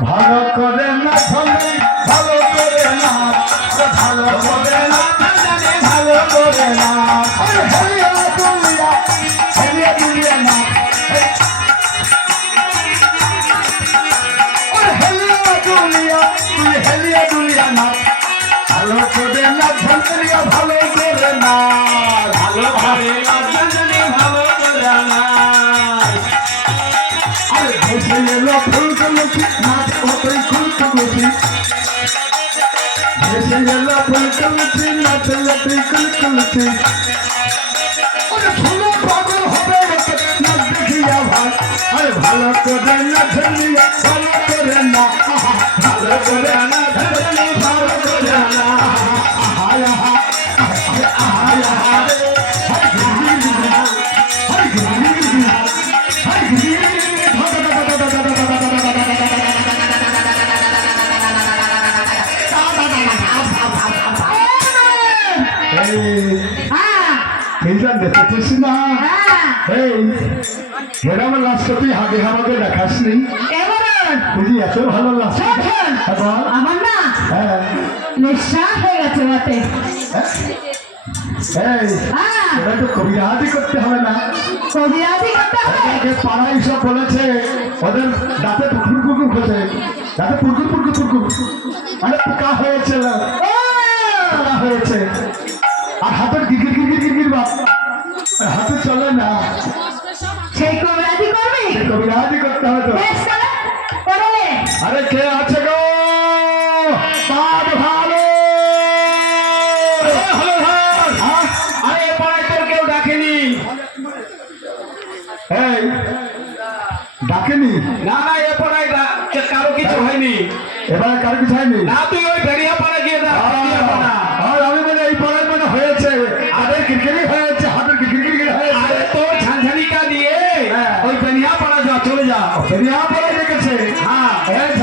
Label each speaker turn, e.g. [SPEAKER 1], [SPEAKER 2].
[SPEAKER 1] ভালো করে না ধনী ভালো করে না ভালো করে না ভালো করে না। ভালো করে না ভালো করে না, ভালো করে না ভেসে এলো ফুলকলকি নাচ কতই ফুলকলকি ভেসে এলো ফুলে ওকে নাচ আরে ভালো করে না ধনিয়া ভালো করে না ভালো করে না ভালো করে না। দেখেছিস না। এই এরম লাস্ট তুই হাগে হামাকে দেখাস নি। তুই এত ভালো লাস্ট
[SPEAKER 2] আমার না
[SPEAKER 1] হ্যাঁ।
[SPEAKER 2] হয়ে গেছে
[SPEAKER 1] এই
[SPEAKER 2] হ্যাঁ।
[SPEAKER 1] এটা তো কবিরাজি করতে হবে না।
[SPEAKER 2] কবিরাজি করতে হবে।
[SPEAKER 1] পাড়ায় সব বলেছে ওদের দাঁতে পুকুর পুকুর দাঁতে পুকুর পুকুর পুকুর। মানে পোকা হয়েছে
[SPEAKER 2] কবিরাজি
[SPEAKER 1] করতে হবে তো
[SPEAKER 2] বেশ করে
[SPEAKER 1] আরে কে আছে গো পাদ ভালো হ্যাঁ?
[SPEAKER 3] আরে এ তোর কেউ ডাকেনি
[SPEAKER 1] এই ডাকেনি
[SPEAKER 3] না না এ পাড়ায় ডা- কারও কিছু হয়নি
[SPEAKER 1] এবার কার কিছু হয়নি
[SPEAKER 3] না তুই ওই ভেড়িয়া পাড়া গিয়ে দেখ পেরিয়া পড়ে রেখেছে
[SPEAKER 1] হ্যাঁ